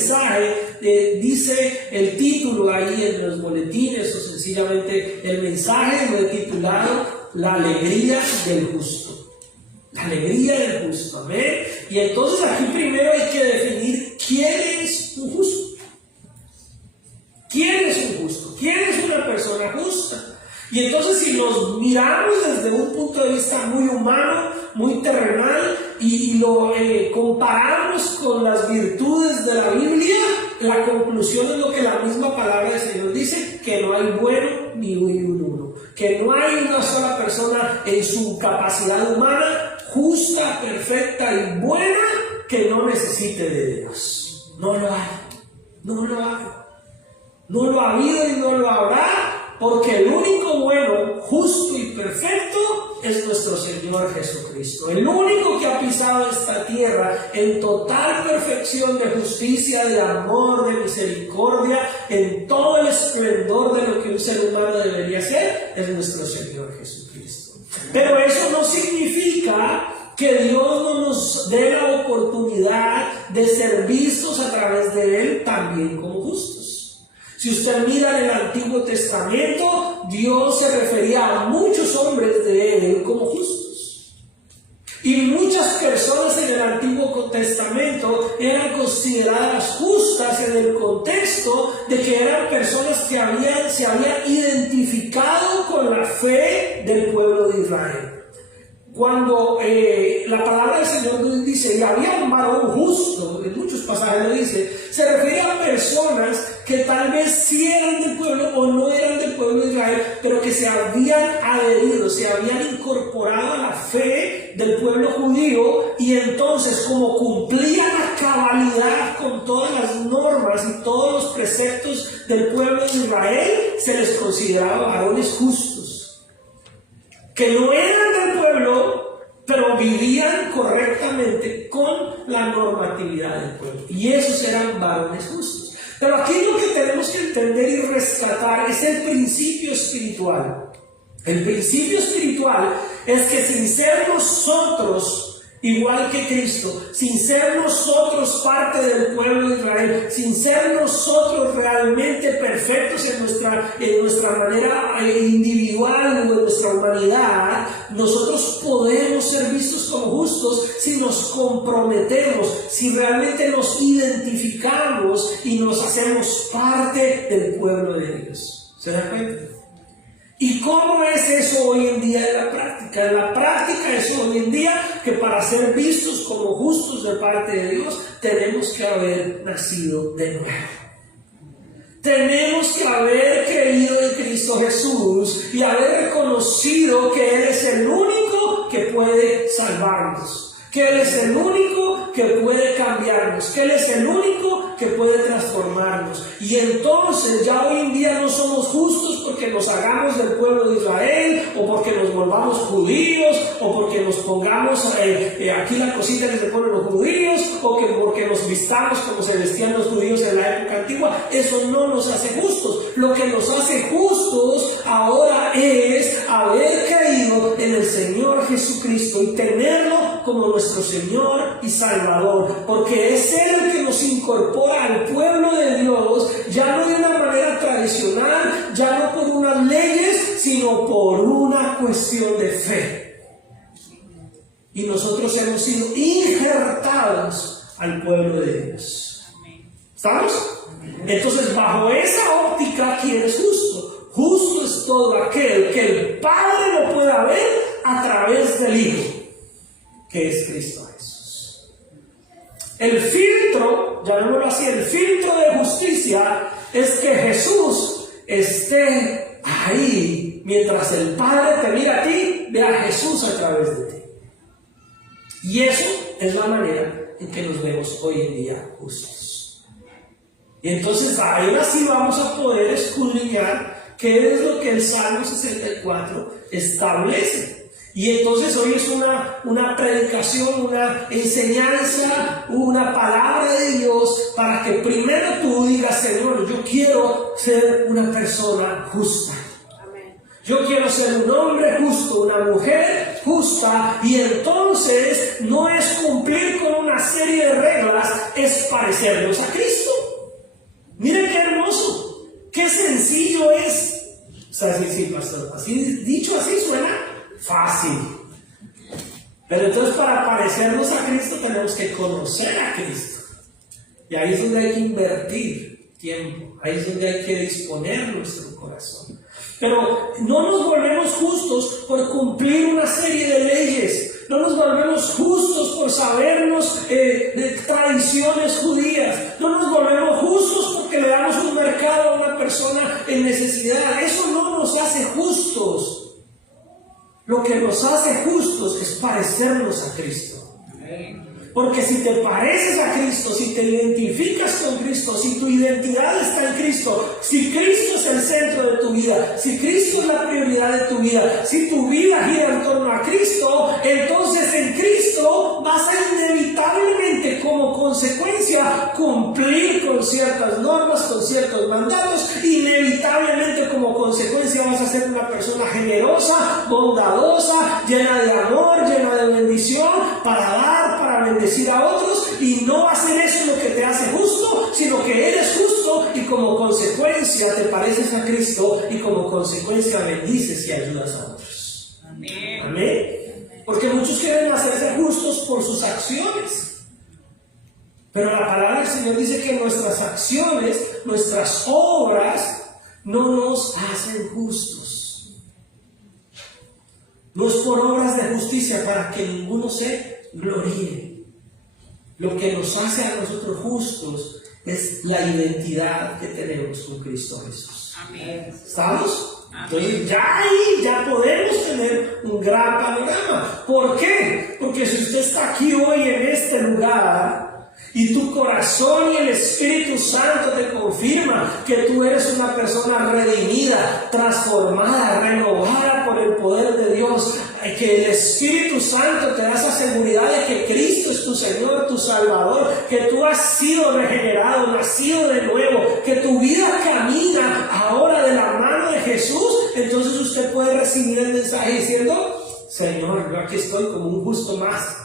mensaje, dice el título ahí en los boletines, o sencillamente el mensaje lo he titulado La alegría del justo. La alegría del justo, amén. Y entonces aquí primero hay que definir quién es un justo. ¿Quién es un justo? ¿Quién es una persona justa? Y entonces si nos miramos desde un punto de vista muy humano, muy terrenal, y lo comparamos con las virtudes de la Biblia, la conclusión es lo que la misma palabra del Señor dice, que no hay bueno ni un uno, que no hay una sola persona en su capacidad humana, justa, perfecta y buena, que no necesite de Dios. No lo hay, no lo hay. No lo ha habido y no lo habrá, porque el único bueno, justo y perfecto es nuestro Señor Jesucristo. El único que ha pisado esta tierra en total perfección de justicia, de amor, de misericordia, en todo el esplendor de lo que un ser humano debería ser, es nuestro Señor Jesucristo. Pero eso no significa que Dios no nos dé la oportunidad de ser vistos a través de Él también como justos. Si usted mira en el Antiguo Testamento, Dios se refería a muchos hombres de Él como justos. Y muchas personas en el Antiguo Testamento eran consideradas justas en el contexto de que eran personas que se habían identificado con la fe del pueblo de Israel. Cuando la palabra del Señor nos dice, y había un varón justo, en muchos pasajes lo dice, se refiere a personas que tal vez sí eran del pueblo o no eran del pueblo de Israel, pero que se habían adherido, se habían incorporado a la fe del pueblo judío, y entonces como cumplían a cabalidad con todas las normas y todos los preceptos del pueblo de Israel, se les consideraba varones justos, que no eran del pueblo, pero vivían correctamente con la normatividad del pueblo, y esos eran varones justos. Pero aquí lo que tenemos que entender y rescatar es el principio espiritual. El principio espiritual es que sin ser nosotros igual que Cristo, sin ser nosotros parte del pueblo de Israel, sin ser nosotros realmente perfectos en nuestra manera individual o en nuestra humanidad, nosotros podemos ser vistos como justos si nos comprometemos, si realmente nos identificamos y nos hacemos parte del pueblo de Dios. ¿Se dan cuenta? ¿Y cómo es eso hoy en día en la práctica? En la práctica es hoy en día que para ser vistos como justos de parte de Dios, tenemos que haber nacido de nuevo. Tenemos que haber creído en Cristo Jesús y haber reconocido que Él es el único que puede salvarnos, que Él es el único que puede cambiarnos, que Él es el único que puede transformarnos. Y entonces ya hoy en día no somos justos porque nos hagamos del pueblo de Israel, o porque nos volvamos judíos, o porque nos pongamos aquí la cosita que se ponen los judíos, o que porque nos vistamos como se vestían los judíos en la época antigua. Eso no nos hace justos. Lo que nos hace justos ahora es haber creído en el Señor Jesucristo y tenerlo como nuestro Señor y Salvador, porque es Él el que nos incorpora al pueblo de Dios, ya no de una manera tradicional, ya no por unas leyes, sino por una cuestión de fe. Y nosotros hemos sido injertados al pueblo de Dios. ¿Estamos? Entonces, bajo esa óptica, ¿quién es justo? Justo es todo aquel que el Padre lo pueda ver a través del Hijo, que es Cristo Jesús. El filtro, llamémoslo así, el filtro de justicia es que Jesús esté ahí, mientras el Padre te mira a ti, ve a Jesús a través de ti. Y eso es la manera en que nos vemos hoy en día justos. Y entonces ahí así vamos a poder escudriñar qué es lo que el Salmo 64 establece. Y entonces hoy es una predicación, una enseñanza, una palabra de Dios para que primero tú digas: Señor, yo quiero ser una persona justa. Yo quiero ser un hombre justo, una mujer justa, y entonces no es cumplir con una serie de reglas, es parecernos a Cristo. Mire qué hermoso, qué sencillo es. O sea, sí, pastor, así dicho así suena fácil. Pero entonces para parecernos a Cristo tenemos que conocer a Cristo. Y ahí es donde hay que invertir tiempo, ahí es donde hay que disponer nuestro corazón. Pero no nos volvemos justos por cumplir una serie de leyes, no nos volvemos justos por sabernos de tradiciones judías, no nos volvemos justos porque le damos un mercado a una persona en necesidad. Eso no nos hace justos. Lo que nos hace justos es parecernos a Cristo. Porque si te pareces a Cristo, si te identificas con Cristo, si tu identidad está en Cristo, si Cristo es el centro de tu vida, si Cristo es la prioridad de tu vida, si tu vida gira en torno a Cristo, entonces en Cristo vas a inevitablemente como consecuencia cumplir con ciertas normas, con ciertos mandatos. Inevitablemente como consecuencia vas a ser una persona generosa, bondadosa, llena de amor, llena de bendición, para dar, para bendecir a otros, y no va a ser eso lo que te hace justo, sino que eres justo y como consecuencia te pareces a Cristo y como consecuencia bendices y ayudas a otros. Amén. Amén. Porque muchos quieren hacerse justos por sus acciones, pero la palabra del Señor dice que nuestras acciones, nuestras obras no nos hacen justos. No es por obras de justicia para que ninguno se gloríe. Lo que nos hace a nosotros justos es la identidad que tenemos con Cristo Jesús. Amén. ¿Estamos? Entonces ya podemos tener un gran panorama. ¿Por qué? Porque si usted está aquí hoy en este lugar y tu corazón y el Espíritu Santo te confirma que tú eres una persona redimida, transformada, renovada por el poder de Dios, que el Espíritu Santo te da esa seguridad de que Cristo es tu Señor, tu Salvador, que tú has sido regenerado, nacido de nuevo, que tu vida camina ahora de la mano de Jesús, entonces usted puede recibir el mensaje diciendo: Señor, yo aquí estoy como un justo más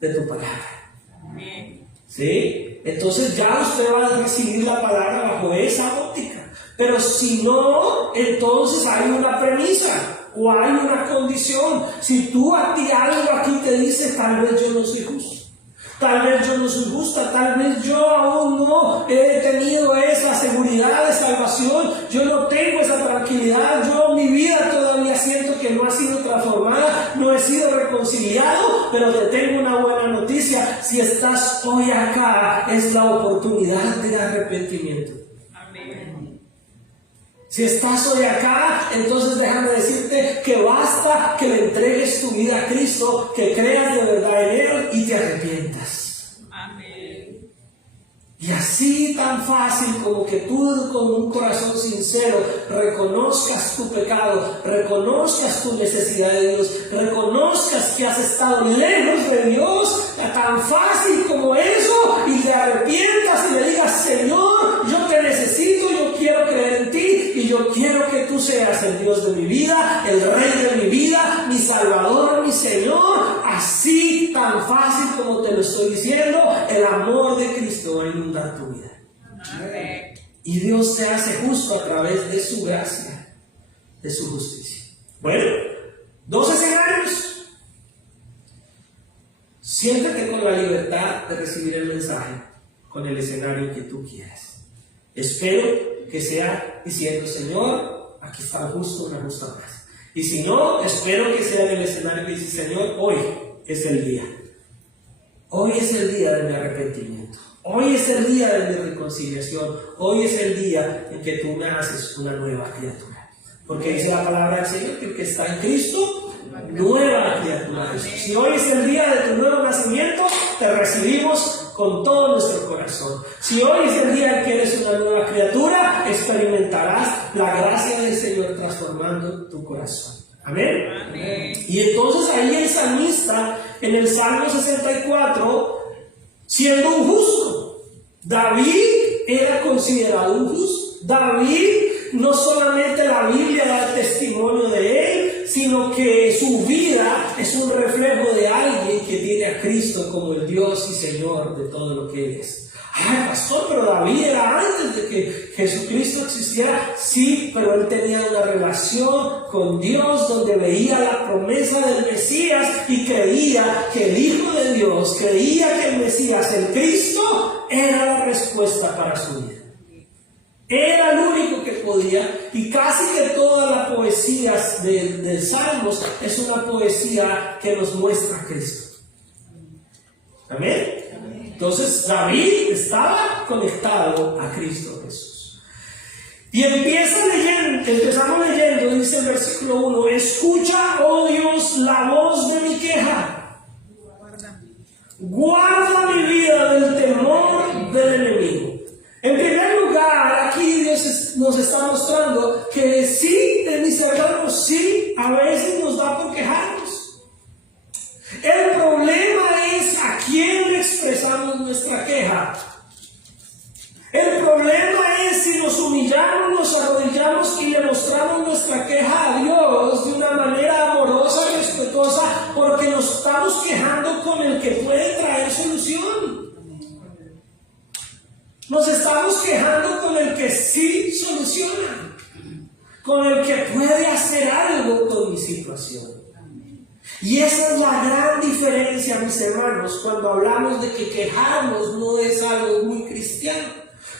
de tu palabra. Amén. ¿Sí? Entonces ya usted va a recibir la palabra bajo esa óptica. Pero si no, entonces hay una premisa o hay una condición. Si tú a ti algo aquí te dice: tal vez yo no soy justo, tal vez yo no soy justa, tal vez yo aún no he tenido esa seguridad de salvación, yo no tengo esa tranquilidad, yo mi vida todavía siento que no ha sido transformada, no he sido reconciliado, pero te tengo una buena noticia: si estás hoy acá, es la oportunidad del arrepentimiento. Amén. Si estás hoy acá, entonces déjame decirte que basta que le entregues tu vida a Cristo, que creas de verdad en Él y te arrepientas. Amén. Y así tan fácil como que tú con un corazón sincero reconozcas tu pecado, reconozcas tu necesidad de Dios, reconozcas que has estado lejos de Dios, tan fácil como eso, y te arrepientas y le digas: Señor, yo te necesito, yo quiero creer en ti y yo quiero que tú seas el Dios de mi vida, el Rey de mi vida, mi Salvador, mi Señor. Así tan fácil como te lo estoy diciendo, el amor de Cristo va a inundar tu vida. Amén. Y Dios se hace justo a través de su gracia, de su justicia. Bueno, 2 escenarios. Siéntate con la libertad de recibir el mensaje con el escenario que tú quieras. Espero que sea diciendo: Señor, aquí está justo, una justa más. Y si no, espero que sea en el escenario que dice: Señor, hoy es el día. Hoy es el día de mi arrepentimiento. Hoy es el día de mi reconciliación. Hoy es el día en que tú me haces una nueva criatura. Porque dice la palabra del Señor que el que está en Cristo, nueva criatura. Si hoy es el día de tu nuevo nacimiento, te recibimos con todo nuestro corazón. Si hoy es el día en que eres una nueva criatura, experimentarás la gracia del Señor transformando tu corazón. Amén. Amén. Y entonces ahí el salmista, en el Salmo 64, siendo un justo, David era considerado un justo. David, no solamente la Biblia da testimonio de él, sino que su vida es un reflejo de alguien que tiene a Cristo como el Dios y Señor de todo lo que Él es. Ay, pastor, pero David era antes de que Jesucristo existiera. Sí, pero él tenía una relación con Dios donde veía la promesa del Mesías y creía que el Hijo de Dios, creía que el Mesías, el Cristo, era la respuesta para su vida. Era el único que podía, y casi que toda la poesía de Salmos es una poesía que nos muestra a Cristo. Amén. Entonces David estaba conectado a Cristo Jesús. Y empezamos leyendo, dice el versículo 1: escucha, oh Dios, la voz de mi queja. Guarda mi vida del temor del enemigo. En primer lugar, aquí Dios nos está mostrando que sí, mis hermanos, sí, a veces nos da por quejarnos. El problema es a quién le expresamos nuestra queja. El problema es si nos humillamos, nos arrodillamos y le mostramos nuestra queja a Dios de una manera amorosa y respetuosa, porque nos estamos quejando con el que puede traer solución. Nos estamos quejando con el que sí soluciona, con el que puede hacer algo con mi situación. Y esa es la gran diferencia, mis hermanos, cuando hablamos de que quejarnos no es algo muy cristiano.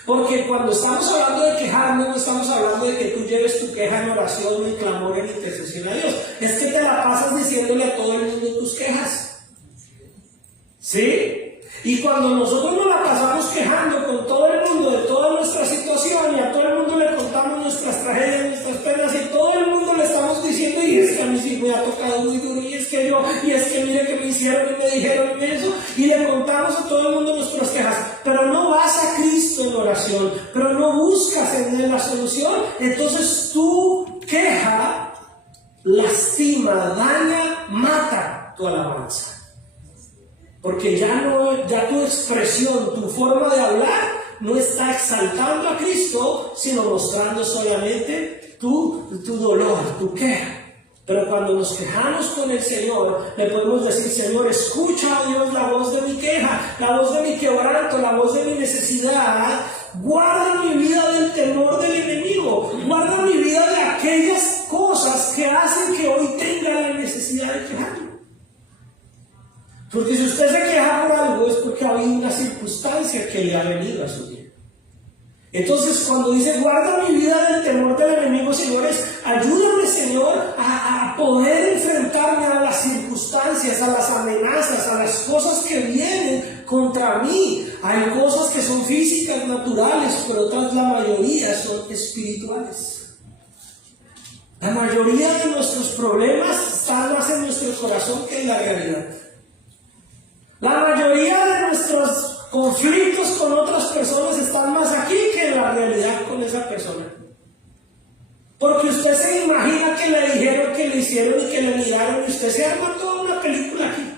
Porque cuando estamos hablando de quejarnos, no estamos hablando de que tú lleves tu queja en oración, en clamor, en intercesión a Dios. Es que te la pasas diciéndole a todo el mundo tus quejas. ¿Sí? Y cuando nosotros nos la pasamos quejando con todo el mundo de toda nuestra situación, y a todo el mundo le contamos nuestras tragedias, nuestras penas, y a todo el mundo le estamos diciendo: y es que a mí sí me ha tocado muy duro, y es que yo, y es que mire que me hicieron y me dijeron eso, y le contamos a todo el mundo nuestras quejas, pero no vas a Cristo en oración, pero no buscas en Él la solución. Entonces tu queja lastima, daña, mata tu alabanza. Porque ya tu expresión, tu forma de hablar no está exaltando a Cristo, sino mostrando solamente tu dolor, tu queja. Pero cuando nos quejamos con el Señor, le podemos decir: Señor, escucha, oh Dios, la voz de mi queja, la voz de mi quebranto, la voz de mi necesidad. Guarda mi vida del temor del enemigo. Guarda mi vida de aquellas cosas que hacen que hoy tenga la necesidad de quejarme. Porque si usted se queja por algo, es porque ha habido una circunstancia que le ha venido a su vida. Entonces, cuando dice: guarda mi vida del temor del enemigo, señores, ayúdame, Señor, a poder enfrentarme a las circunstancias, a las amenazas, a las cosas que vienen contra mí. Hay cosas que son físicas, naturales, pero otras, la mayoría, son espirituales. La mayoría de nuestros problemas están más en nuestro corazón que en la realidad. La mayoría de nuestros conflictos con otras personas están más aquí que en la realidad con esa persona. Porque usted se imagina que le dijeron, que le hicieron y que le miraron, y usted se arma toda una película aquí.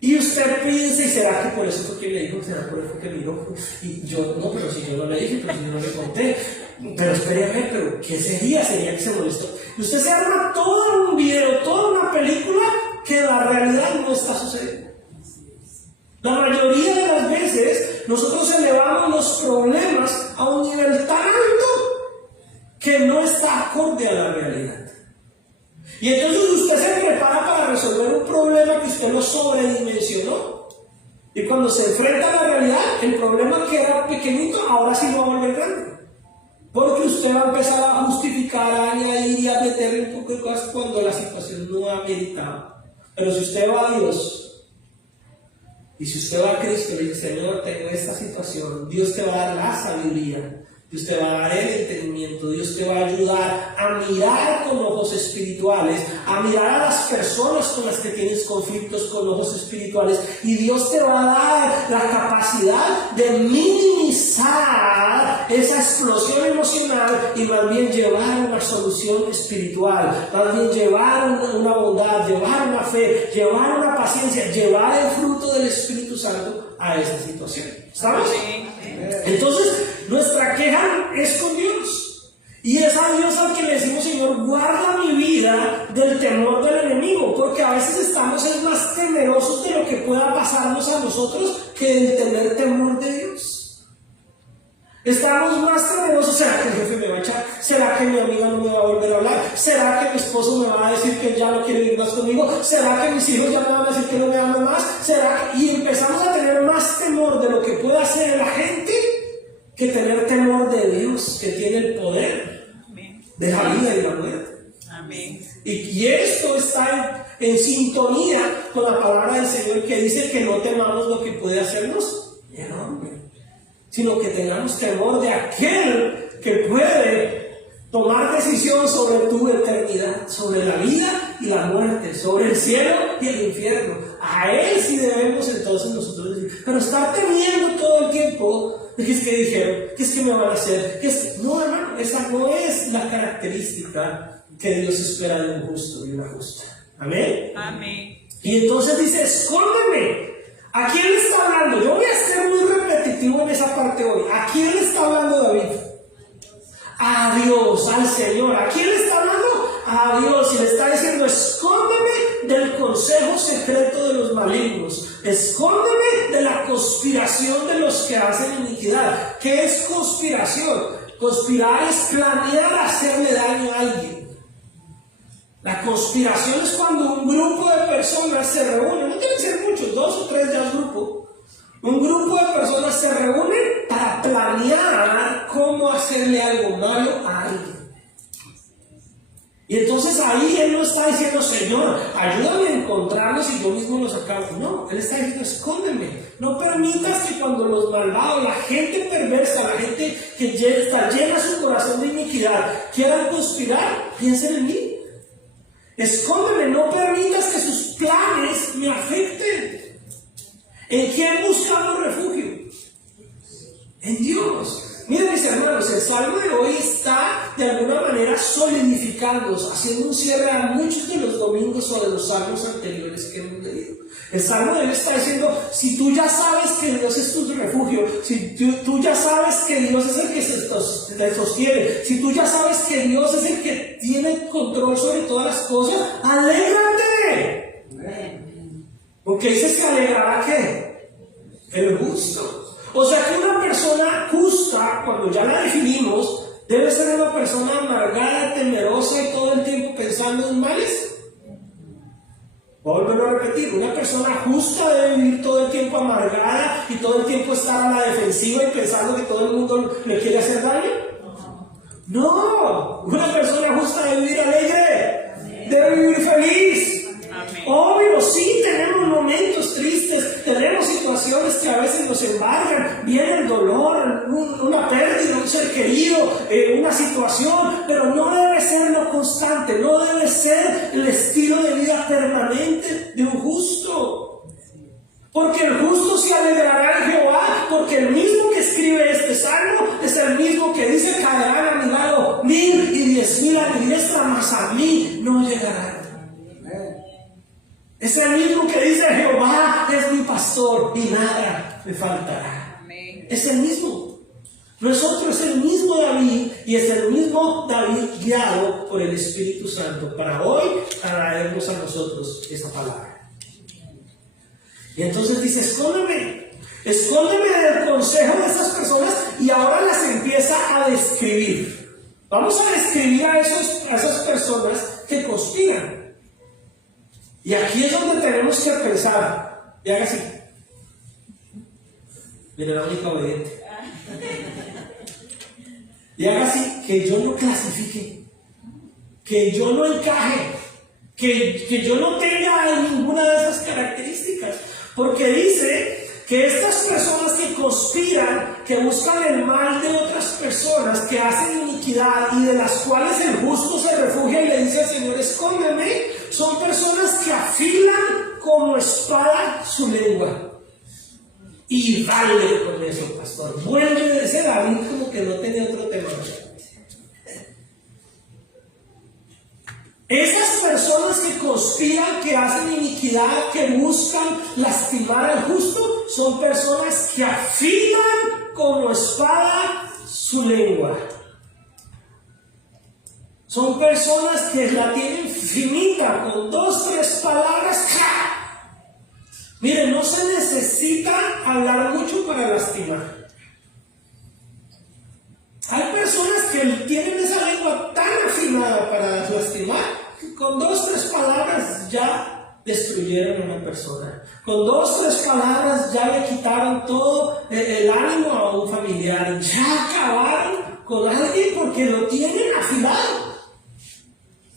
Y usted piensa: ¿y será que por eso fue que le dijo? ¿Será por eso que me dijo? Y yo, no, pero si yo no le dije, pero si yo no le conté. Pero espérame, pero ¿qué sería? Sería que se molestó. Y usted se arma todo un video, toda una película que en la realidad no está sucediendo. La mayoría de las veces nosotros elevamos los problemas a un nivel tan alto que no está acorde a la realidad. Y entonces usted se prepara para resolver un problema que usted lo sobredimensionó. Y cuando se enfrenta a la realidad, el problema que era pequeñito ahora sí lo va a volver grande. Porque usted va a empezar a justificar, a añadir y a meterle un poco de cosas cuando la situación no ha meritado. Pero si usted va a Dios, y si usted va a Cristo y le dice: Señor, tengo esta situación, Dios te va a dar la sabiduría, Dios te va a dar el entendimiento, Dios te va a ayudar a mirar con ojos espirituales, a mirar a las personas con las que tienes conflictos con ojos espirituales, y Dios te va a dar la capacidad de minimizar esa explosión emocional y más bien llevar una solución espiritual, más bien llevar una bondad, llevar una fe, llevar una paciencia, llevar el fruto del Espíritu Santo a esa situación. ¿Sabes? Entonces, nuestra queja es con Dios. Y es a Dios al que le decimos: Señor, guarda mi vida del temor del enemigo. motivo, porque a veces estamos más temerosos de lo que pueda pasarnos a nosotros que del tener temor de Dios. Estamos más temerosos. ¿Será que el jefe me va a echar? ¿Será que mi amiga no me va a volver a hablar? ¿Será que mi esposo me va a decir que ya no quiere vivir más conmigo? ¿Será que mis hijos ya me van a decir que no me aman más? ¿Será que... Y empezamos a tener más temor de lo que puede hacer la gente que tener temor de Dios, que tiene el poder de la vida y la muerte. Amén. Y esto está en sintonía con la palabra del Señor, que dice que no temamos lo que puede hacernos el hombre, sino que tengamos temor de aquel que puede tomar decisión sobre tu eternidad, sobre la vida y la muerte, sobre el cielo y el infierno. A Él sí debemos entonces nosotros decir. Pero estar temiendo todo el tiempo, ¿qué es que dijeron? ¿Qué es que me van a hacer? ¿Qué es? No, hermano, esa no es la característica que Dios espera de un justo y una justa. Amén. Amén. Y entonces dice, escóndeme. ¿A quién le está hablando? Yo voy a ser muy repetitivo en esa parte hoy. ¿A quién le está hablando David? A Dios, al Señor. ¿A quién le está hablando? A Dios. Y le está diciendo, escóndeme del consejo secreto de los malignos. Escóndeme de la conspiración de los que hacen iniquidad. ¿Qué es conspiración? Conspirar es planear hacerle daño a alguien. La conspiración es cuando un grupo de personas se reúnen, no tienen que ser muchos, 2 o 3 ya es grupo. Un grupo de personas se reúnen para planear cómo hacerle algo malo a alguien. Y entonces ahí Él no está diciendo, Señor, ayúdame a encontrarlos y yo mismo los acabo. No, Él está diciendo, escóndeme. No permitas que cuando los malvados, la gente perversa, la gente que está llena su corazón de iniquidad, quieran conspirar, piensen en mí. Escóndeme, no permitas que sus planes me afecten. ¿En quién buscamos refugio? En Dios. Miren, mis hermanos, el salmo de hoy está de alguna manera solidificando, haciendo un cierre a muchos de los domingos o de los salmos anteriores que hemos leído. El salmo de hoy está diciendo, si tú ya sabes que Dios es tu refugio, si tú ya sabes que Dios es el que te sostiene, si tú ya sabes que Dios es el que tiene control sobre todas las cosas, ¡alégrate! Porque dice, ¿se alegrará qué? El justo. O sea que una persona justa, cuando ya la definimos, debe ser una persona amargada, temerosa y todo el tiempo pensando en males. Vuelvo a repetir, una persona justa debe vivir todo el tiempo amargada y todo el tiempo estar a la defensiva y pensando que todo el mundo le quiere hacer daño. No, una persona justa debe vivir alegre, debe vivir feliz. Obvio, sí, tenemos momentos tristes, tenemos situaciones que a veces nos embargan, viene el dolor, una pérdida, un ser querido, una situación, pero no debe ser lo constante, no debe ser el estilo de vida permanente de un justo. Porque el justo se alegrará en Jehová, porque el mismo que escribe este salmo es el mismo que dice, caerán a mi lado 1000 y 10,000 a mi diestra, mas a mí no llegarán. Es el mismo que dice, Jehová es mi pastor y nada me faltará. Amén. Es el mismo. Nosotros es el mismo David y es el mismo David guiado por el Espíritu Santo para hoy traernos a nosotros esta palabra. Y entonces dice, escóndeme del consejo de esas personas, y ahora las empieza a describir. Vamos a describir a esas personas que conspiran. Y aquí es donde tenemos que pensar. Y haga así. Mira, la única obediente. Y haga así, que yo no clasifique, que yo no encaje, que yo no tenga ninguna de esas características. Porque dice que estas personas que conspiran, que buscan el mal de otras personas, que hacen iniquidad y de las cuales el justo se refugia y le dice al Señor, escóndeme, son personas que afilan como espada su lengua. Y vale con eso, pastor. Vuelve a ese David como que no tenía otro tema. Esas personas que conspiran, que hacen iniquidad, que buscan lastimar al justo, son personas que afilan como espada su lengua. Son personas que la tienen finita, con 2, 3 palabras. ¡Ja! Miren, no se necesita hablar mucho para lastimar. Hay personas que tienen esa lengua tan afinada para lastimar que con 2, 3 palabras ya destruyeron a una persona. Con 2, 3 palabras ya le quitaron todo el ánimo a un familiar. Ya acabaron con alguien porque lo tienen afilado.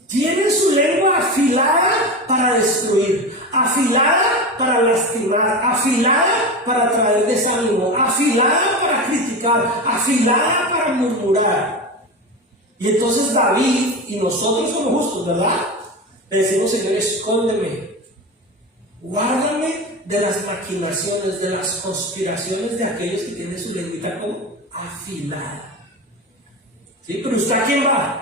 Tienen su lengua afilada para destruir, afilada para lastimar, afilada para traer desánimo, afilada para criticar, afilada para murmurar. Y entonces David y nosotros somos justos, ¿verdad? Le decimos: Señor, escóndeme, guárdame de las maquinaciones, de las conspiraciones de aquellos que tienen su lengüita como afilada. ¿Sí? Pero ¿usted a quién va?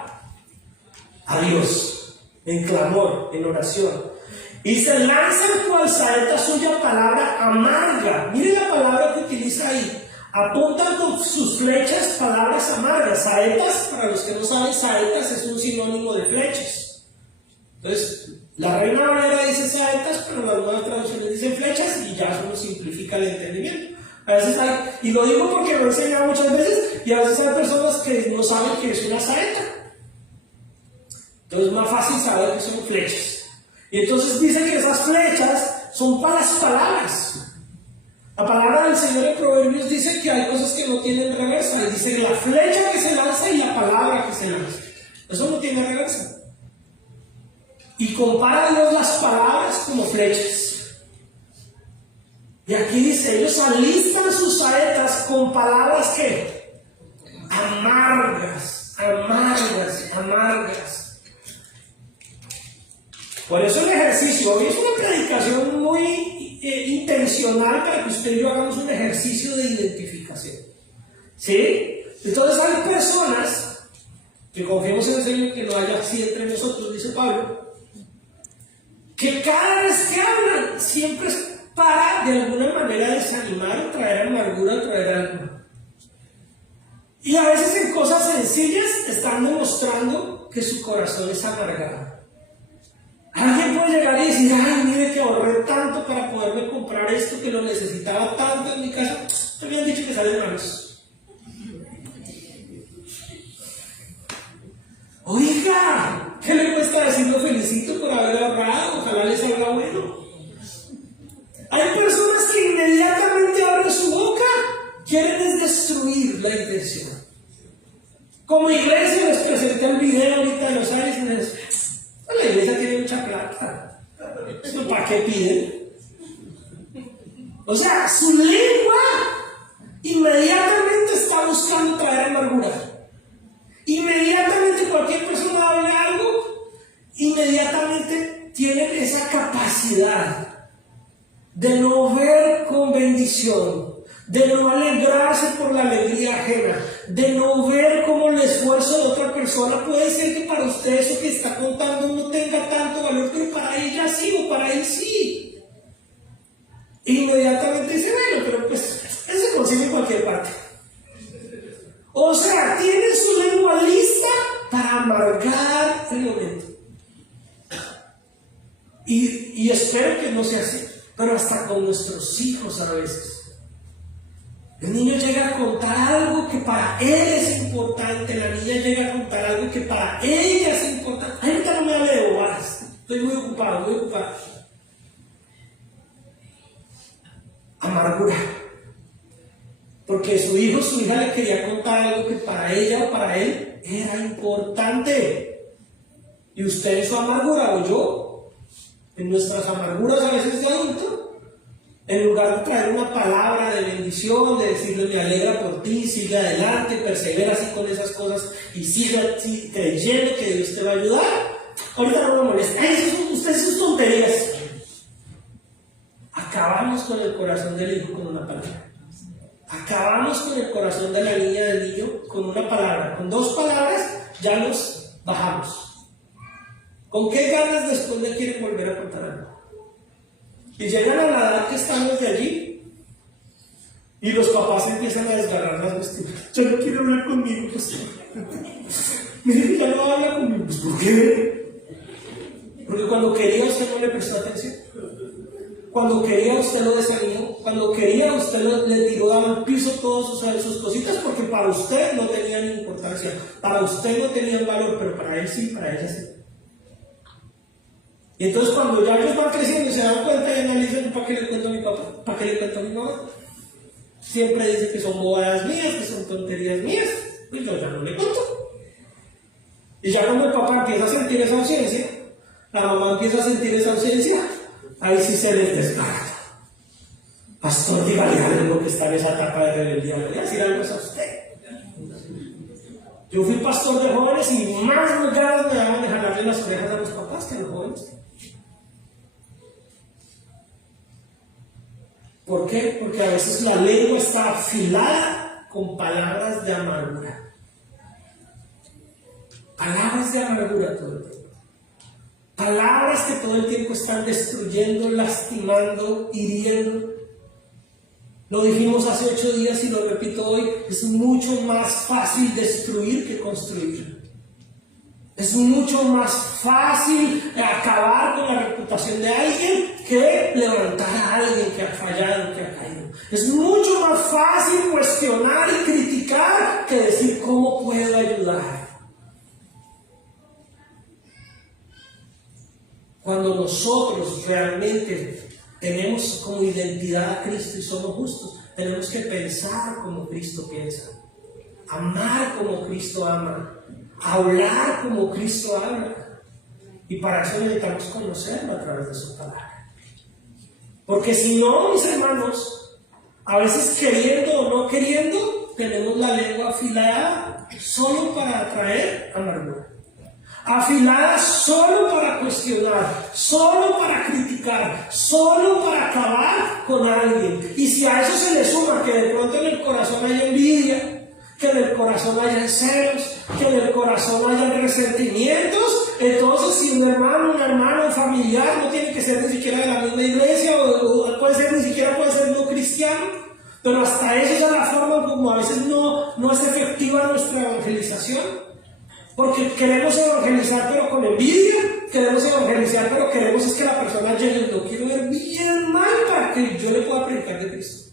A Dios, en clamor, en oración. Y se lanzan cual saeta suya palabra amarga. Mire la palabra que utiliza ahí. Apuntan con sus flechas palabras amargas. Saetas, para los que no saben, saetas es un sinónimo de flechas. Entonces, la Reina Valera dice saetas, pero las nuevas traducciones dicen flechas y ya eso nos simplifica el entendimiento. A veces hay, y lo digo porque lo he enseñado muchas veces, y a veces hay personas que no saben que es una saeta. Entonces es más fácil saber que son flechas. Y entonces dice que esas flechas son para las palabras. La palabra del Señor en Proverbios dice que hay cosas que no tienen reversa. Y dice la flecha que se lanza y la palabra que se lanza. Eso no tiene reversa. Y compara a Dios las palabras como flechas. Y aquí dice, ellos alistan sus saetas con palabras que amargas, amargas, amargas. Por eso el ejercicio, hoy es una predicación muy intencional para que usted y yo hagamos un ejercicio de identificación. ¿Sí? Entonces hay personas que confiemos en el Señor, que no haya así entre nosotros, dice Pablo, que cada vez que hablan siempre es para de alguna manera desanimar, o traer amargura, o traer algo. Y a veces en cosas sencillas están demostrando que su corazón es amargado. Alguien puede llegar y decir: ay, mire que ahorré tanto para poderme comprar esto, que lo necesitaba tanto en mi casa. Me habían dicho que salen malos. Oiga, ¿qué le cuesta decir lo felicito por haber ahorrado? Ojalá le salga bueno. Hay personas que inmediatamente abren su boca, quieren destruir la intención. Como iglesia les presenté el video ahorita de los años y les dije: la iglesia tiene mucha plata, ¿esto para qué piden? O sea, su lengua inmediatamente está buscando traer amargura. Inmediatamente cualquier persona hable algo, inmediatamente tiene esa capacidad de no ver con bendición, de no alegrarse por la alegría ajena, de no ver cómo el esfuerzo de otra persona. Puede ser que para usted eso que está contando no tenga tanto valor, pero para ella sí, o para él sí. Inmediatamente dice: bueno, pero pues eso se consigue en cualquier parte. O sea, tiene su lengua lista para amargar el momento. Y espero que no sea así, pero hasta con nuestros hijos a veces. El niño llega a contar algo que para él es importante, la niña llega a contar algo que para ella es importante. Ay, ahorita no me hable de bobadas, estoy muy ocupado, muy ocupado. Amargura. Porque su hijo o su hija le quería contar algo que para ella o para él era importante. Y usted en su amargura, o yo, en nuestras amarguras a veces de adulto, en lugar de traer una palabra de bendición, de decirle: me alegra por ti, sigue adelante, persevera así con esas cosas y siga creyendo que Dios te va a ayudar, ahorita no me molesta. Ustedes sus tonterías. Acabamos con el corazón del hijo con una palabra. Acabamos con el corazón de la niña, del niño, con una palabra. Con 2 palabras ya nos bajamos. ¿Con qué ganas después le quieren volver a contar algo? Y llegan a la edad que estamos de allí Y los papás empiezan a desgarrar las vestiduras. Ya no quiere hablar conmigo, pastor. Mire, ya no habla conmigo. Pues, ¿por qué? Porque cuando quería usted no le prestó atención. Cuando quería usted lo desanimó. Cuando quería usted le tiró al piso todas sus cositas, porque para usted no tenían importancia. Para usted no tenían valor, pero para él sí, para ella sí. Y entonces cuando ya ellos van creciendo y se dan cuenta y analizan, ¿para qué le cuento a mi papá? ¿Para qué le cuento a mi mamá? Siempre dice que son bobadas mías, que son tonterías mías, y yo ya no le cuento. Y ya cuando el papá empieza a sentir esa ausencia, la mamá empieza a sentir esa ausencia, ahí sí se les descarga. Pastor, dígale algo que está en esa etapa de rebeldía, le voy a decir algo a usted. Yo fui pastor de jóvenes y más ganas me daban de jalarle las orejas a los papás que a los jóvenes. ¿Por qué? Porque a veces la lengua está afilada con palabras de amargura. Palabras de amargura todo el tiempo. Palabras que todo el tiempo están destruyendo, lastimando, hiriendo. Lo dijimos hace 8 días y lo repito hoy, es mucho más fácil destruir que construir. Es mucho más fácil acabar con la reputación de alguien que levantar a alguien que ha fallado, que ha caído. Es mucho más fácil cuestionar y criticar que decir cómo puedo ayudar. Cuando nosotros realmente tenemos como identidad a Cristo y somos justos, tenemos que pensar como Cristo piensa, amar como Cristo ama, hablar como Cristo habla. Y para eso necesitamos conocerlo a través de su palabra. Porque si no, mis hermanos, a veces queriendo o no queriendo, tenemos la lengua afilada solo para atraer amargura. Afilada solo para cuestionar, solo para criticar, solo para acabar con alguien. Y si a eso se le suma que de pronto en el corazón hay envidia, que en el corazón haya celos, que en el corazón haya resentimientos, entonces si un hermano, un familiar, no tiene que ser ni siquiera de la misma iglesia, o puede ser ni siquiera puede ser no cristiano, pero hasta eso es la forma como a veces no es efectiva nuestra evangelización. Porque queremos evangelizar pero con envidia, queremos evangelizar pero queremos es que la persona llegue, lo quiero ver bien mal para que yo le pueda predicar de Cristo.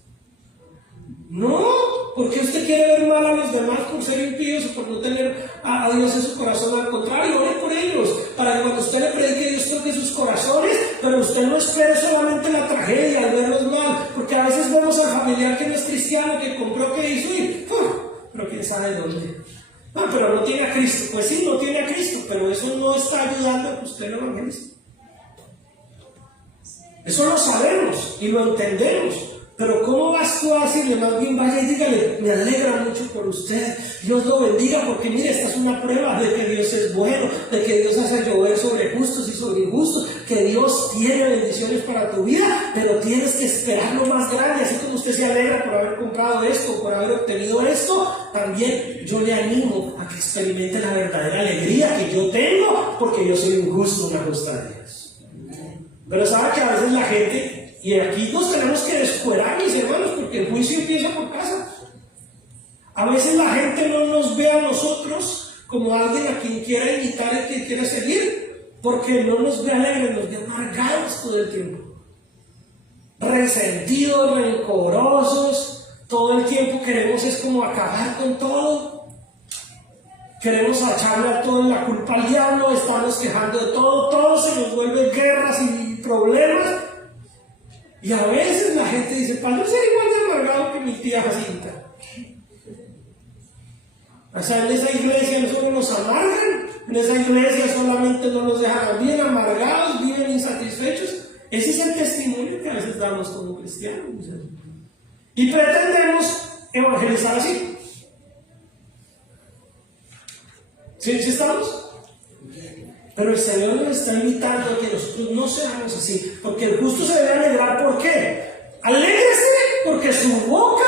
No, porque usted quiere ver mal a los demás por ser impíos o por no tener a Dios en su corazón. Al contrario, ore por ellos, para que cuando usted le predique Dios toque sus corazones, pero usted no espere solamente la tragedia al verlos mal, porque a veces vemos al familiar que no es cristiano, que compró, que hizo y pero quién sabe dónde. No, pero no tiene a Cristo. Pues sí, no tiene a Cristo, pero eso no está ayudando a que usted lo evangelice. Eso lo sabemos y lo entendemos. Pero ¿cómo vas tú a decirle? Más bien vaya y dígale, me alegra mucho por usted, Dios lo bendiga, porque mire, esta es una prueba de que Dios es bueno, de que Dios hace llover sobre justos y sobre injustos, que Dios tiene bendiciones para tu vida, pero tienes que esperar lo más grande. Así como usted se alegra por haber comprado esto, por haber obtenido esto, también yo le animo a que experimente la verdadera alegría que yo tengo, porque yo soy un justo, una justa de Dios. Pero sabe que a veces la gente, y aquí nos tenemos que descuerar, mis hermanos, porque el juicio empieza por casa. A veces la gente no nos ve a nosotros como alguien a quien quiera imitar y que quiera seguir, porque no nos ve alegres, nos ve amargados todo el tiempo, resentidos, rencorosos, todo el tiempo queremos es como acabar con todo. Queremos echarle a todo la culpa al diablo, estamos quejando de todo se nos vuelve guerras y problemas. Y a veces la gente dice, para no ser igual de amargado que mi tía Jacinta. O sea, en esa iglesia no solo nos amargan, en esa iglesia solamente no nos dejan bien amargados, bien insatisfechos. Ese es el testimonio que a veces damos como cristianos. Y pretendemos evangelizar así. ¿Sí estamos? Pero el Señor nos está invitando a que nosotros no seamos así, porque el justo se debe alegrar. ¿Por qué? Alégrese porque su boca,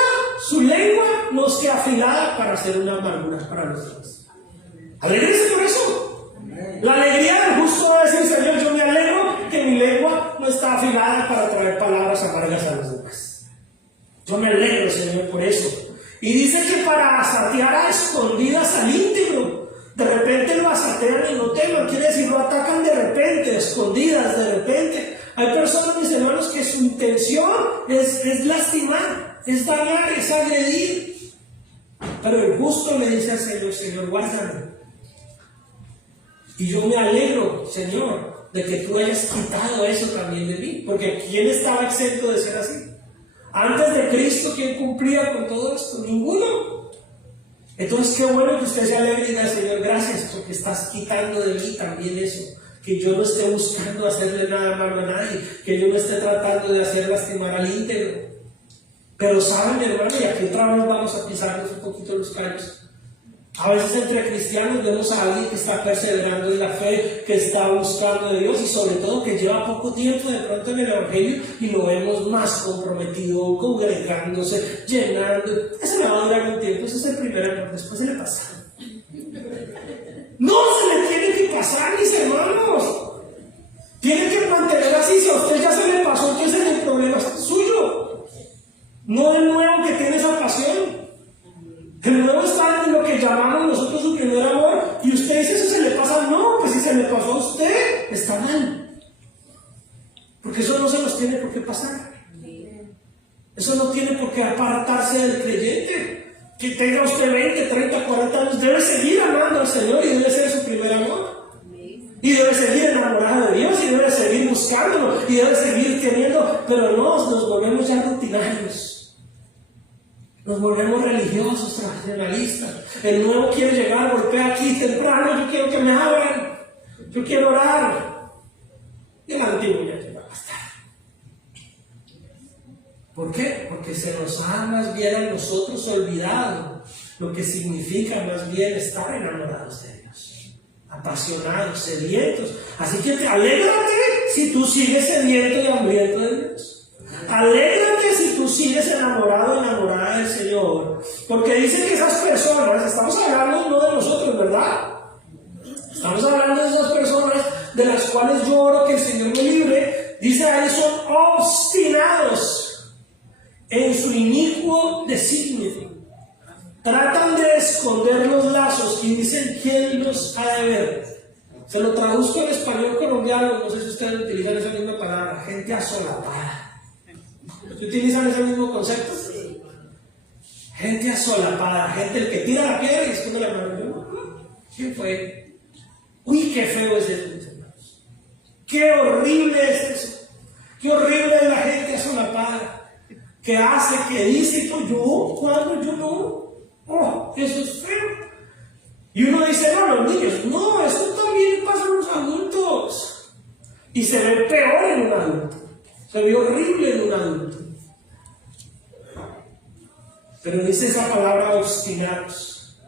su lengua no esté afilada para hacer una amargura para los demás. Alégrese por eso. La alegría del justo va a decir, Señor, yo me alegro que mi lengua no está afilada para traer palabras amargas a los demás. Yo me alegro, Señor, por eso. Y dice que para asatear a escondidas al íntegro, de repente lo asatean y no teman, quiere decir, lo atacan de repente, escondidas, de repente. Hay personas, mis hermanos, que su intención es lastimar, es dañar, es agredir. Pero el justo le dice al Señor, Señor, guárdame. Y yo me alegro, Señor, de que tú hayas quitado eso también de mí, porque ¿quién estaba exento de ser así? Antes de Cristo, ¿quién cumplía con todo esto? Ninguno. Entonces, qué bueno que usted se alegre y diga, Señor, gracias, porque estás quitando de mí también eso. Que yo no esté buscando hacerle nada malo a nadie, que yo no esté tratando de hacer lastimar al íntegro. Pero saben, hermano, y aquí otra vez vamos a pisarnos un poquito los callos. A veces entre cristianos vemos a alguien que está perseverando en la fe, que está buscando de Dios y sobre todo que lleva poco tiempo de pronto en el Evangelio y lo vemos más comprometido, congregándose, llenando. Eso le va a durar un tiempo, ese es el primer error, después se le pasa. No se le tiene que pasar, mis hermanos. Tiene que mantener así. Si a usted ya se le pasó, entonces el problema es suyo, no el nuevo que tiene esa pasión. El nuevo está en lo que llamamos nosotros su primer amor, y usted dice, eso se le pasa. No, pues si se le pasó a usted, está mal. Porque eso no se nos tiene por qué pasar. Eso no tiene por qué apartarse del creyente. Que tenga usted 20, 30, 40 años, debe seguir amando al Señor y debe ser su primer amor. Y debe seguir enamorado de Dios y debe seguir buscándolo y debe seguir teniendo, pero no, nos volvemos ya rutinarios. Nos volvemos religiosos, tradicionalistas. El nuevo quiere llegar, golpea aquí temprano, yo quiero que me abran, yo quiero orar. Y el antiguo ya llega a bastar. ¿Por qué? Porque se nos ha más bien a nosotros olvidado lo que significa más bien estar enamorados de Dios, apasionados, sedientos. Así que alégrate si tú sigues sediento y hambriento de Dios. Alégrate si tú sigues enamorado, enamorada del Señor. Porque dice que esas personas, estamos hablando no de nosotros, ¿verdad? Estamos hablando de esas personas de las cuales yo oro que el Señor me libre. Dice ahí, son obstinados en su inicuo designio. Tratan de esconder los lazos y dicen, ¿quién los ha de ver? Se lo traduzco en español colombiano, no sé si ustedes utilizan esa misma palabra, gente asolapada. ¿Utilizan ese mismo concepto? Gente asolapada, gente el que tira la piedra y esconde la mano. ¿Quién fue? Uy, qué feo es eso, mis hermanos. Qué horrible es eso. Qué horrible es la gente asolapada. Que hace, que dice, yo, ¿cuándo? Yo no. Oh, eso es feo. Y uno dice, no, los niños. No, eso también pasa en los adultos. Y se ve peor en un adulto. Se ve horrible en un adulto. Pero dice esa palabra obstinados.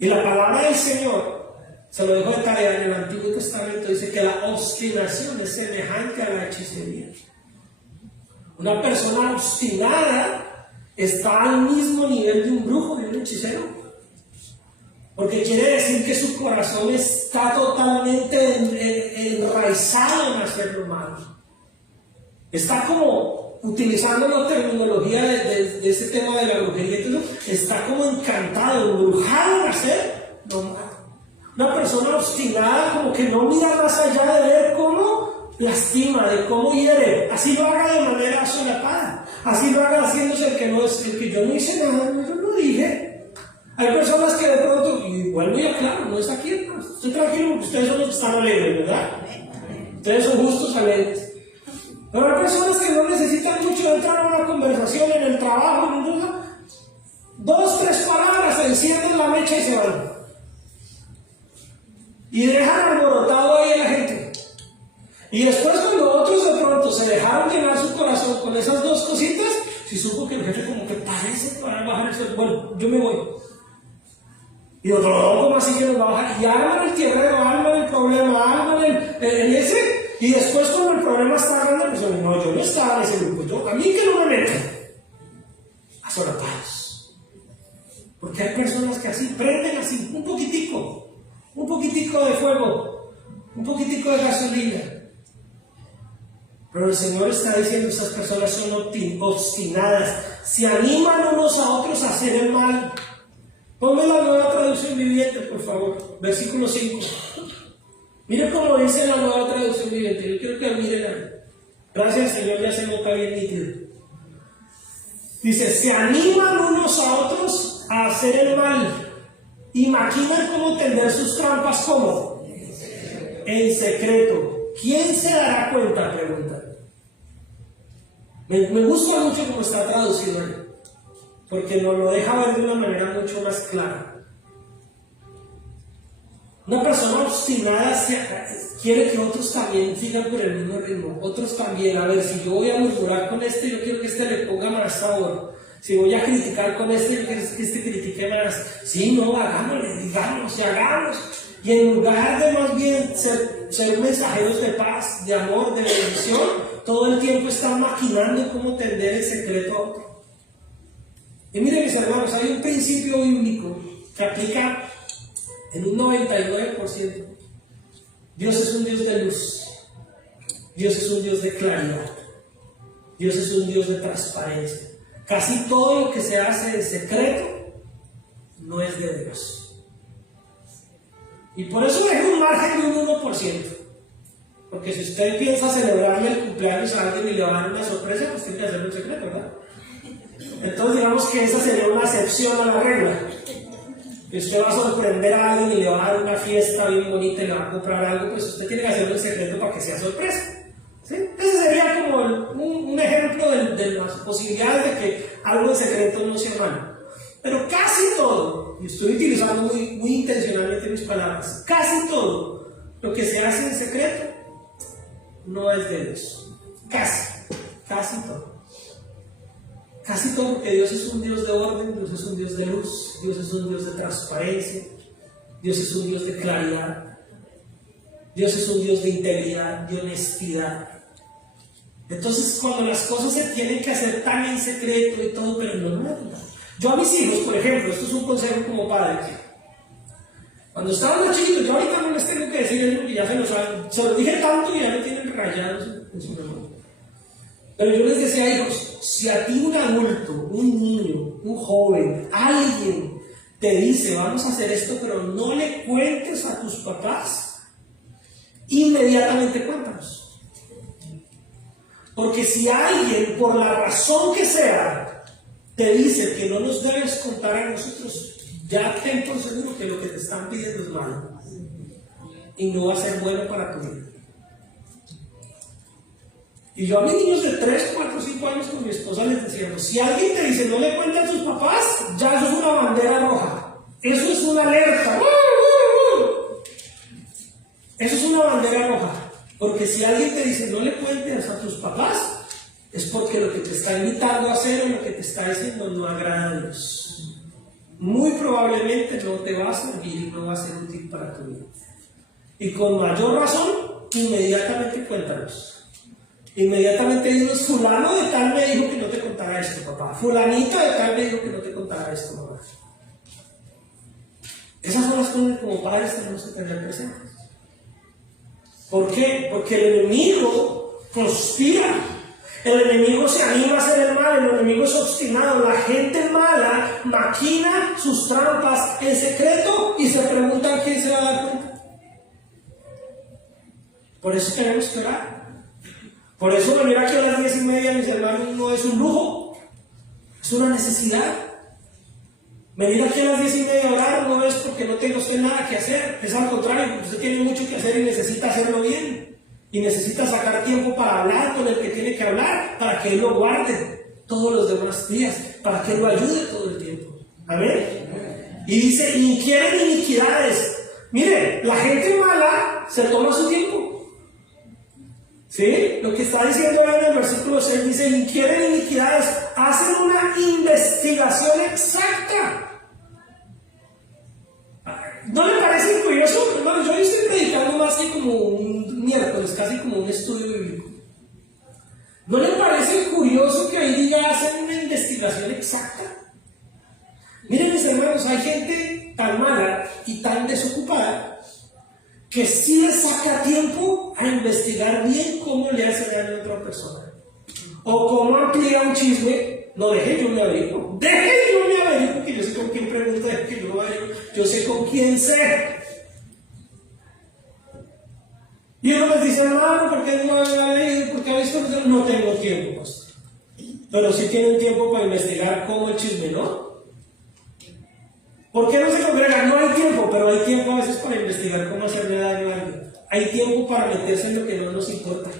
Y la palabra del Señor se lo dejó de tarea en el Antiguo Testamento. Dice que la obstinación es semejante a la hechicería. Una persona obstinada está al mismo nivel de un brujo, de un hechicero. Porque quiere decir que su corazón está totalmente enraizado en hacer lo malo. Está como, utilizando la terminología de ese tema de la brujería, está como encantado, embrujado en hacer lo malo. Una persona obstinada como que no mira más allá de ver cómo lastima, de cómo hiere. Así lo haga de manera solapada. Así lo haga haciéndose el que no es, el que yo no hice nada, yo no dije. Hay personas que de pronto, y vuelvo y aclaro, no está aquí, estoy tranquilo porque ustedes son los que están alegres, ¿verdad? Ustedes son justos, alegres. Pero hay personas que no necesitan mucho entrar a una conversación en el trabajo, ¿no? 2, 3 palabras, se encienden la mecha y se van. Y dejan alborotado ahí a la gente. Y después, cuando otros de pronto se dejaron llenar su corazón con esas 2 cositas, si supo que el jefe como que parece para bajar el sueldo, bueno, yo me voy. Y otro, ¿cómo así que nos va a bajar? Y arman el tierrero, arman el problema, arman el ese. Y después, cuando el problema está grande, pues no, yo no estaba en ese grupo. A mí que no me metan. A solapados. Porque hay personas que así prenden así, un poquitico de fuego, un poquitico de gasolina. Pero el Señor está diciendo, estas personas son obstinadas, se animan unos a otros a hacer el mal. Ponme la Nueva Traducción Viviente, por favor, versículo 5. Mire cómo dice la Nueva Traducción Viviente. Yo quiero que miren ahí. Gracias, Señor, ya se nota bien nítido. Dice, se animan unos a otros a hacer el mal y maquinan cómo tender sus trampas. ¿Cómo? En secreto. ¿Quién se dará cuenta? Pregunta. Me gusta mucho cómo está traducido ahí, porque nos lo deja ver de una manera mucho más clara. Una persona obstinada quiere que otros también sigan por el mismo ritmo. Otros también, a ver, si yo voy a murmurar con este, yo quiero que este le ponga más sabor. Si voy a criticar con este, yo quiero que este critique más. Sí, no, hagámosle, digamos y hagamos. Y en lugar de más bien ser mensajeros de paz, de amor, de bendición, todo el tiempo están maquinando cómo tender el secreto a otro. Y miren, mis hermanos, hay un principio bíblico que aplica en un 99%. Dios es un Dios de luz. Dios es un Dios de claridad. Dios es un Dios de transparencia. Casi todo lo que se hace en secreto no es de Dios. Y por eso deja un margen de un 1%. Porque si usted piensa celebrarle el cumpleaños a alguien y le va a dar una sorpresa, pues tiene que hacerlo en secreto, ¿verdad? Entonces digamos que esa sería una excepción a la regla. Que usted va a sorprender a alguien y le va a dar una fiesta bien bonita y le va a comprar algo, pues usted tiene que hacerlo en secreto para que sea sorpresa. ¿Sí? Ese sería como un ejemplo de las posibilidades de que algo en secreto no sea malo. Pero casi todo, y estoy utilizando muy intencionalmente mis palabras, casi todo lo que se hace en secreto no es de Dios. Casi todo. Casi todo, porque Dios es un Dios de orden, Dios es un Dios de luz, Dios es un Dios de transparencia, Dios es un Dios de claridad, Dios es un Dios de integridad, de honestidad. Entonces, cuando las cosas se tienen que hacer tan en secreto y todo, pero no. Yo a mis hijos, por ejemplo, esto es un consejo como padre. Cuando estaban más chiquitos, yo ahorita no les tengo que decir eso porque ya se los dije tanto y ya me tienen rayados en su memoria. Pero yo les decía, hijos, si a ti un adulto, un niño, un joven, alguien te dice, vamos a hacer esto, pero no le cuentes a tus papás, inmediatamente cuéntanos. Porque si alguien, por la razón que sea, te dice que no nos debes contar a nosotros, ya ten por seguro que lo que te están pidiendo es malo y no va a ser bueno para tu vida. Y yo a mis niños de 3, 4, 5 años con mi esposa les decía, si alguien te dice no le cuenten a sus papás, ya eso es una bandera roja, eso es una alerta, eso es una bandera roja, porque si alguien te dice no le cuentes a tus papás, es porque lo que te está invitando a hacer o lo que te está diciendo no agrada a Dios. Muy probablemente no te va a servir y no va a ser útil para tu vida. Y con mayor razón, inmediatamente cuéntanos. Inmediatamente dinos, fulano de tal me dijo que no te contara esto, papá. Fulanita de tal me dijo que no te contara esto, mamá. Esas son las cosas que como padres tenemos que tener presentes. ¿Por qué? Porque el enemigo conspira. El enemigo se anima a hacer el mal, el enemigo es obstinado. La gente mala maquina sus trampas en secreto y se preguntan quién se va a dar cuenta. Por eso tenemos que orar. Por eso venir aquí a las 10:30, mis hermanos, no es un lujo, es una necesidad. Venir aquí a las 10:30 a orar no es porque no tenga usted nada que hacer, es al contrario, usted tiene mucho que hacer y necesita hacerlo bien. Y necesita sacar tiempo para hablar con el que tiene que hablar, para que Él lo guarde todos los demás días, para que Él lo ayude todo el tiempo. Amén. Y dice, inquieren iniquidades. Mire, la gente mala se toma su tiempo. ¿Sí? Lo que está diciendo ahí en el versículo 6 dice, inquieren iniquidades, hacen una investigación exacta. ¿No le parece curioso? Hermano, yo estoy predicando más que como un miércoles, casi como un estudio bíblico. ¿No le parece curioso que ahí diga hacen una investigación exacta? Miren, mis hermanos, hay gente tan mala y tan desocupada que sí le saca tiempo a investigar bien cómo le hace daño a otra persona. O cómo amplía un chisme. No, deje yo me averiguo. Deje yo me averiguo, que yo sé con quién pregunta, deje que yo me averiguo. Yo sé con quién sé. Y uno les dice, hermano, ¿por qué no ha leído? ¿Por qué ha visto? No tengo tiempo, pastor. Pero sí tienen tiempo para investigar cómo el chisme, ¿no? ¿Por qué no se congregan? No hay tiempo, pero hay tiempo a veces para investigar cómo hacerle daño a alguien. Hay tiempo para meterse en lo que no nos importa.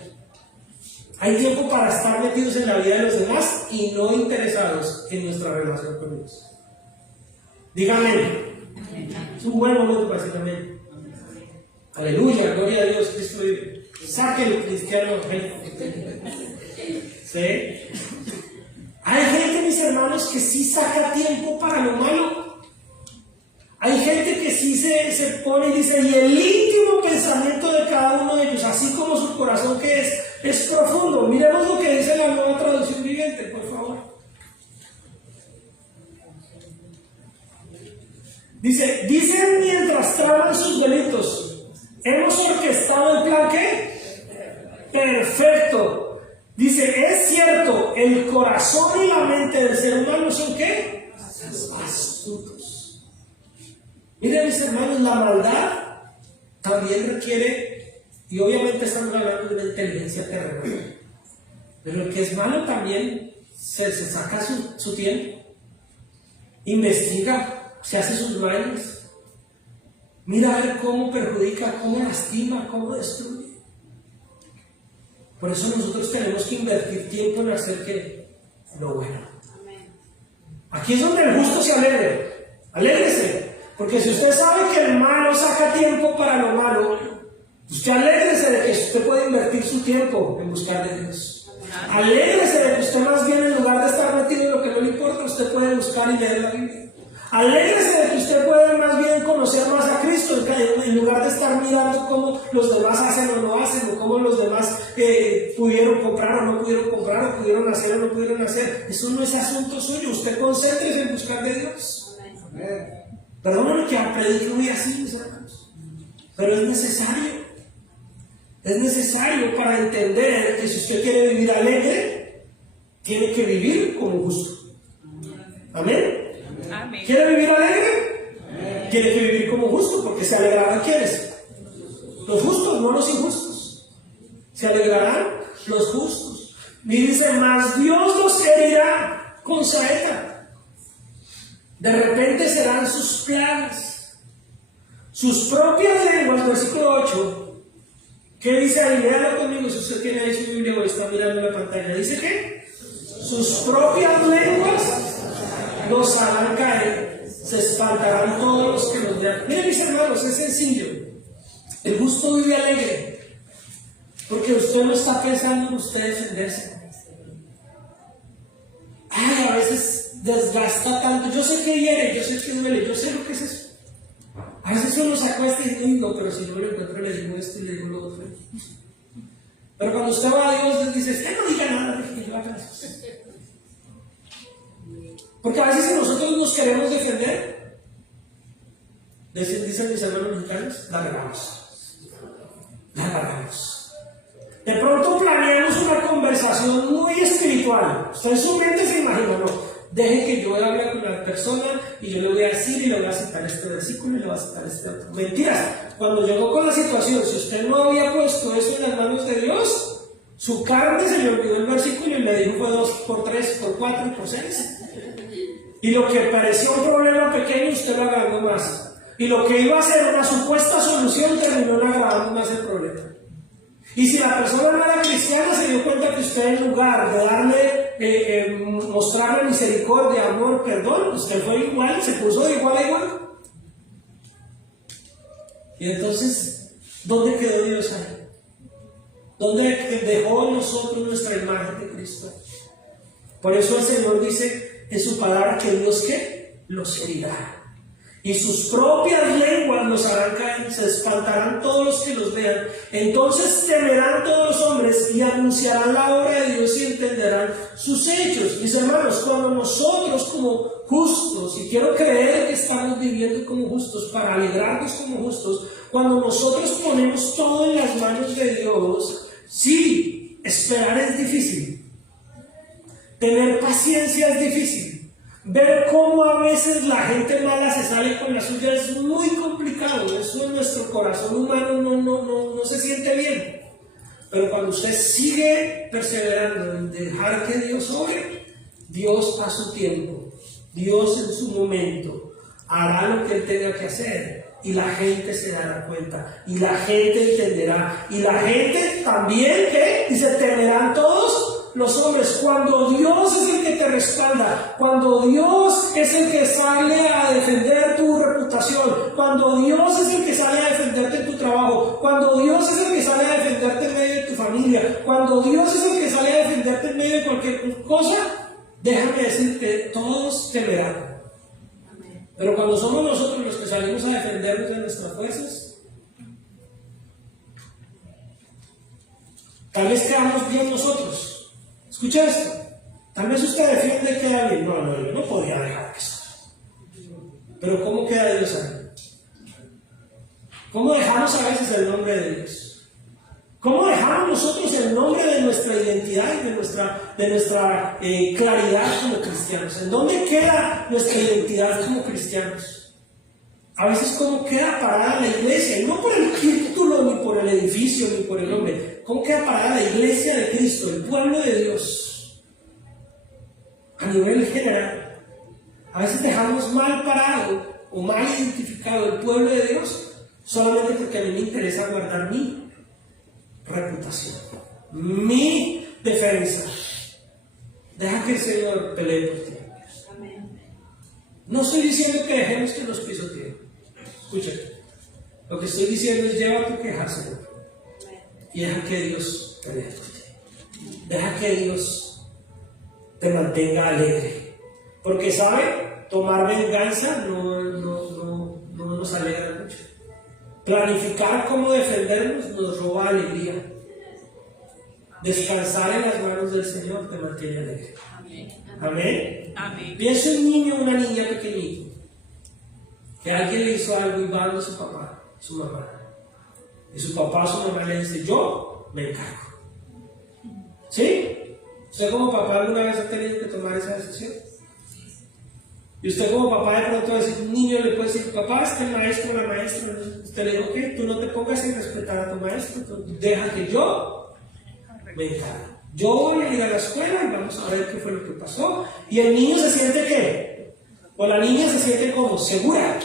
Hay tiempo para estar metidos en la vida de los demás y no interesados en nuestra relación con Dios. Díganme. Es un buen momento para decir amén. Aleluya, gloria a Dios, Cristo vive. Saque el cristiano. ¿Sí? Hay gente, mis hermanos, que sí saca tiempo para lo malo. Hay gente que sí se pone y dice, y el íntimo pensamiento de cada uno de ellos, así como su corazón que es profundo. Miremos lo que dice la Nueva Traducción Viviente, por favor. Dicen mientras traman sus delitos, hemos orquestado el plan, ¿qué? Perfecto. Dice, es cierto, el corazón y la mente del ser humano son, ¿qué? Astutos. Miren, mis hermanos, la maldad también requiere, y obviamente estamos hablando de una inteligencia terrenal, pero el que es malo también se saca su tiempo, investiga, se hace sus mañas, mira a ver cómo perjudica, cómo lastima, cómo destruye. Por eso nosotros tenemos que invertir tiempo en hacer que lo bueno. Aquí es donde el justo se alegre. Alégrese. Porque si usted sabe que el malo saca tiempo para lo malo, usted alégrese de que usted puede invertir su tiempo en buscar de Dios. Alégrese de que usted más bien, en lugar de estar metido en lo que no le importa, usted puede buscar y leer la Biblia. Alégrese de que usted puede más bien conocer más a Cristo, en lugar de estar mirando cómo los demás hacen o no hacen, o cómo los demás pudieron comprar o no pudieron comprar, o pudieron hacer o no pudieron hacer. Eso no es asunto suyo. Usted concéntrese en buscar de Dios. Amén. Perdónenme que predique muy así, mis hermanos, pero es necesario. Es necesario para entender que si usted quiere vivir alegre, tiene que vivir como justo. ¿Amén? Amén. ¿Quiere vivir alegre? Amén. Tiene que vivir como justo, porque se alegrarán ¿quiénes? Los justos, no los injustos. Se alegrarán los justos. Y dice, más Dios los herirá con saeta. De repente serán sus plagas, sus propias lenguas, versículo 8. ¿Qué dice ahí? Léalo conmigo si usted tiene ahí su Biblia o está mirando la pantalla. ¿Dice qué? Sus propias lenguas los harán caer, se espantarán todos los que los vean. Miren, mis hermanos, es sencillo. El justo vive alegre, porque usted no está pensando en usted defenderse. Ay, a veces desgasta tanto. Yo sé que hiere, yo sé que duele, yo sé lo que es eso. A veces uno se acuesta y dice, no, pero si no lo encuentro, le digo esto y le digo lo otro. Pero cuando usted va a Dios, les dice, usted no diga nada, deje que yo haga eso. Porque a veces si nosotros nos queremos defender, dicen mis hermanos mexicanos, la regamos. De pronto planeamos una conversación muy espiritual. Usted en su mente se imagina, no, deje que yo hable con la persona y yo le voy a decir y le voy a citar este versículo y le voy a citar este otro. Mentiras. Cuando llegó con la situación, si usted no había puesto eso en las manos de Dios, su carne se le olvidó el versículo y le dijo fue 2 por 3, por 4, por 6. Y lo que parecía un problema pequeño, usted lo agrandó más. Y lo que iba a ser una supuesta solución terminó agravando más el problema. Y si la persona no era cristiana, se dio cuenta que usted, en lugar de darle, mostrarle misericordia, amor, perdón, usted fue igual, se puso de igual a igual. Y entonces, ¿dónde quedó Dios ahí? ¿Dónde dejó en nosotros nuestra imagen de Cristo? Por eso el Señor dice en su palabra que Dios, ¿qué? Los herirá. Y sus propias lenguas los harán caer, se espantarán todos los que los vean. Entonces temerán todos los hombres y anunciarán la obra de Dios y entenderán sus hechos. Mis hermanos, cuando nosotros como justos, y quiero creer que estamos viviendo como justos, para alegrarnos como justos, cuando nosotros ponemos todo en las manos de Dios, sí, esperar es difícil, tener paciencia es difícil, ver cómo a veces la gente mala se sale con la suya es muy complicado, eso en nuestro corazón humano no se siente bien. Pero cuando usted sigue perseverando en dejar que Dios obre, Dios a su tiempo, Dios en su momento, hará lo que Él tenga que hacer. Y la gente se dará cuenta, y la gente entenderá, y la gente también, ¿qué? Dice, temerán todos los hombres. Cuando Dios es el que te respalda, cuando Dios es el que sale a defender tu reputación, cuando Dios es el que sale a defenderte en tu trabajo, cuando Dios es el que sale a defenderte en medio de tu familia, cuando Dios es el que sale a defenderte en medio de cualquier cosa, déjame decirte, todos temerán. Pero cuando somos nosotros los que salimos a defendernos de nuestras fuerzas, tal vez quedamos bien nosotros. Escucha esto. Tal vez usted defiende y queda bien. No, yo no podría dejar eso. Pero ¿cómo queda Dios ahí? ¿Cómo dejamos a veces el nombre de Dios? ¿Cómo dejamos nosotros el nombre de nuestra identidad y de nuestra claridad como cristianos? ¿En dónde queda nuestra identidad como cristianos? A veces cómo queda parada la iglesia, y no por el título, ni por el edificio, ni por el nombre. ¿Cómo queda parada la iglesia de Cristo, el pueblo de Dios? A nivel general. A veces dejamos mal parado o mal identificado el pueblo de Dios solamente porque a mí me interesa guardar mi reputación, mi defensa. Deja que el Señor pelee por ti. No estoy diciendo que dejemos que nos pisoteen. Escúchate. Lo que estoy diciendo es lleva tu queja, Señor, y deja que Dios pelee por ti. Deja que Dios te mantenga alegre. Porque, ¿sabe? Tomar venganza no nos alegra mucho. Planificar cómo defendernos nos roba alegría. Descansar en las manos del Señor te mantiene alegre. Amén. Amén. Piensa un niño o una niña pequeñito que alguien le hizo algo y va a su papá, su mamá. Y su papá o su mamá le dice, yo me encargo. ¿Sí? ¿Usted como papá alguna vez ha tenido que tomar esa decisión? Y usted como papá de pronto a un niño le puede decir, papá, es que el maestro o la maestra, usted le dijo, ¿qué? Tú no te pongas en respetar a tu maestro, deja que yo me encargo. Yo voy a ir a la escuela y vamos a ver qué fue lo que pasó. Y el niño se siente ¿qué? O la niña se siente como segura.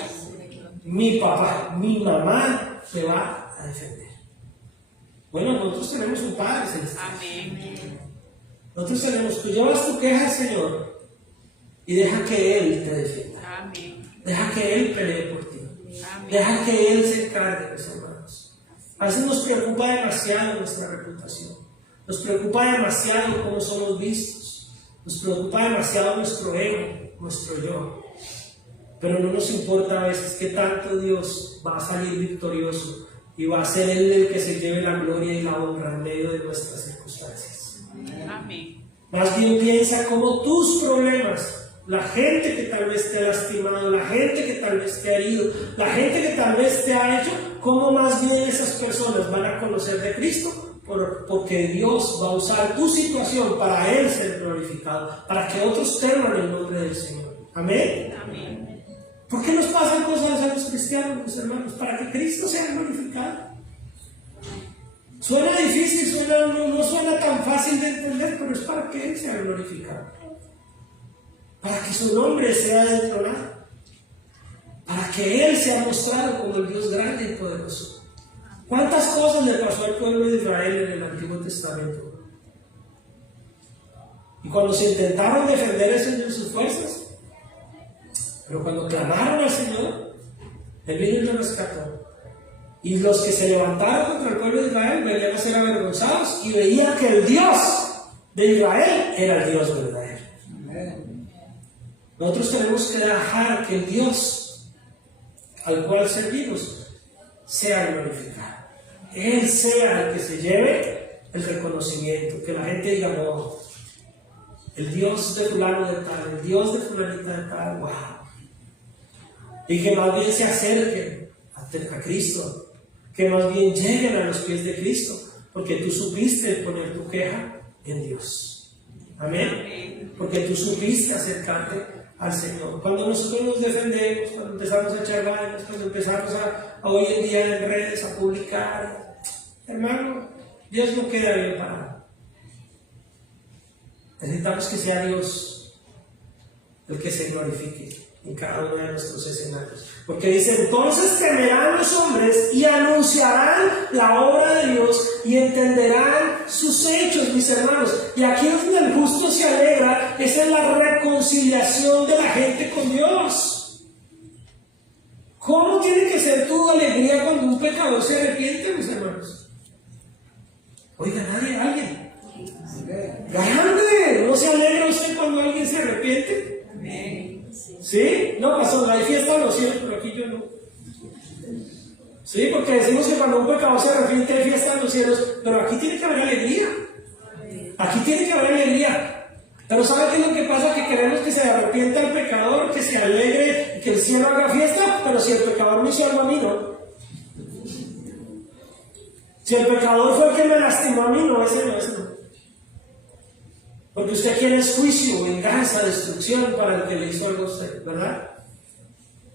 Mi papá, mi mamá me va a defender. Bueno, nosotros tenemos un Padre celestial. Amén. Nosotros tenemos, tú llevas tu queja al Señor y deja que Él te defienda. Amén. Deja que Él pelee por ti. Amén. Deja que Él se encargue, mis hermanos. A veces nos preocupa demasiado nuestra reputación. Nos preocupa demasiado cómo somos vistos. Nos preocupa demasiado nuestro ego, nuestro yo. Pero no nos importa a veces qué tanto Dios va a salir victorioso y va a ser Él el que se lleve la gloria y la honra en medio de nuestras circunstancias. Amén. Más bien piensa cómo tus problemas, la gente que tal vez te ha lastimado, la gente que tal vez te ha herido, la gente que tal vez te ha hecho, cómo más bien esas personas van a conocer de Cristo. Porque Dios va a usar tu situación para Él ser glorificado, para que otros teman el nombre del Señor. Amén. Amén. ¿Por qué nos pasan cosas a los cristianos, mis hermanos? Para que Cristo sea glorificado. Suena difícil, no suena tan fácil de entender, pero es para que Él sea glorificado. Para que su nombre sea dentronado. Para que Él sea mostrado como el Dios grande y poderoso. ¿Cuántas cosas le pasó al pueblo de Israel en el Antiguo Testamento? Y cuando se intentaron defender eso en sus fuerzas, pero cuando clamaron al Señor, Él vino y los rescató. Y los que se levantaron contra el pueblo de Israel venían a ser avergonzados y veían que el Dios de Israel era el Dios verdadero. Nosotros tenemos que dejar que el Dios al cual servimos sea glorificado. Él sea el que se lleve el reconocimiento, que la gente diga, no, el Dios de fulano de tal, el Dios de fulanita de tal, wow. y que más bien se acerquen a Cristo, que más bien lleguen a los pies de Cristo, porque tú supiste poner tu queja en Dios. Amén. Porque tú supiste acercarte al Señor. Cuando nosotros nos defendemos, cuando empezamos a echar vainas, cuando empezamos a hoy en día en redes a publicar, hermano, Dios no queda bien parado. Necesitamos que sea Dios el que se glorifique en cada uno de nuestros escenarios. Porque dice, entonces temerán los hombres y anunciarán la obra de Dios y entenderán sus hechos, mis hermanos. Y aquí es donde el justo se alegra, esa es la reconciliación de la gente con Dios. ¿Cómo tiene que ser tu alegría cuando un pecador se arrepiente, mis hermanos? Oiga, alguien. Grande, ¿no se alegra usted cuando alguien se arrepiente? ¿Sí? No, pasó, hay fiesta en los cielos, pero aquí yo no. Sí, porque decimos que cuando un pecador se arrepiente hay fiesta en los cielos, pero aquí tiene que haber alegría. Aquí tiene que haber alegría. Pero ¿sabe qué es lo que pasa? Que queremos que se arrepienta el pecador, que se alegre, que el cielo haga fiesta, pero si el pecador me hizo algo a mí, no. Si el pecador fue el que me lastimó a mí, no, ese no. Porque usted quiere es juicio, venganza, destrucción para el que le hizo algo a usted, ¿verdad?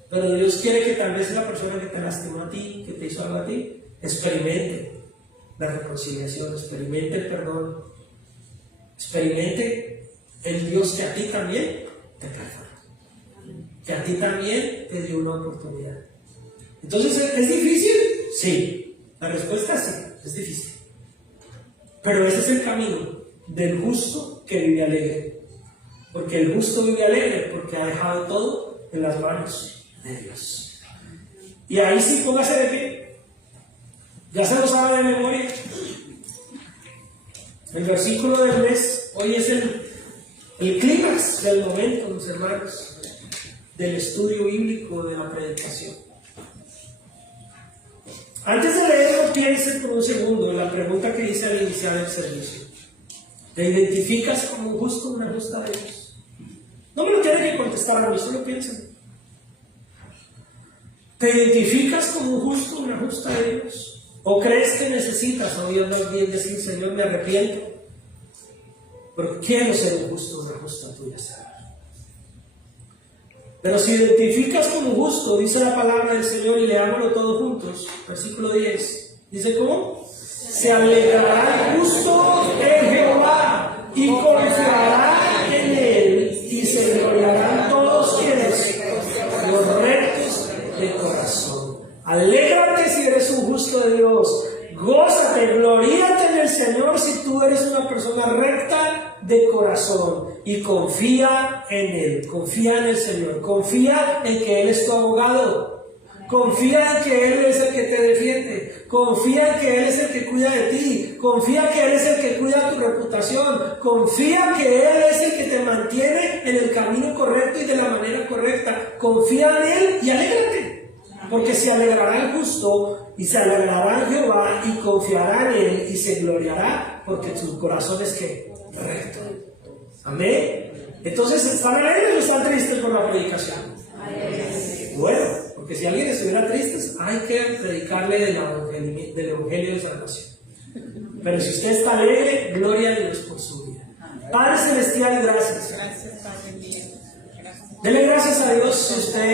Pero Dios quiere que tal vez la persona que te lastimó a ti, que te hizo algo a ti, experimente la reconciliación, experimente el perdón, experimente el Dios que a ti también te perdona, que a ti también te dio una oportunidad. Entonces, ¿es difícil? Sí. La respuesta es sí, es difícil. Pero ese es el camino del justo que vive alegre. Porque el justo vive alegre porque ha dejado todo en las manos de Dios. Y ahí sí, póngase de pie. Ya se lo sabe de memoria. El versículo del mes, hoy es el clímax del momento, mis hermanos, del estudio bíblico, de la predicación. Antes de leerlo, piensen por un segundo en la pregunta que hice al iniciar el servicio. ¿Te identificas como un justo o una justa de Dios? No me lo tienen que contestar a mí, solo piensen. ¿Te identificas como un justo o una justa de Dios? ¿O crees que necesitas oírnos bien decir, Señor, me arrepiento, porque quiero ser un justo o una justa tuya, Señor? Pero si identificas como justo, dice la palabra del Señor, y leámoslo todos juntos, versículo 10, dice ¿cómo? Se alegrará el justo en Jehová y confiará en él, y se gloriarán todos quienes, los rectos de corazón. Alégrate si eres un justo de Dios, gózate, gloríate en el Señor si tú eres una persona recta de corazón, y confía en Él, confía en el Señor, confía en que Él es tu abogado, confía en que Él es el que te defiende, confía en que Él es el que cuida de ti, confía que Él es el que cuida tu reputación, confía que Él es el que te mantiene en el camino correcto y de la manera correcta, confía en Él y alégrate, porque se alegrará el justo y se alegrará en Jehová y confiará en Él y se gloriará, porque su corazón es que recto. Amén. Entonces, ¿están alegres o están tristes por la predicación? Bueno, porque si alguien estuviera triste, hay que predicarle del Evangelio de Salvación. Pero si usted está alegre, gloria a Dios por su vida. Padre Celestial, gracias. Dele gracias a Dios si usted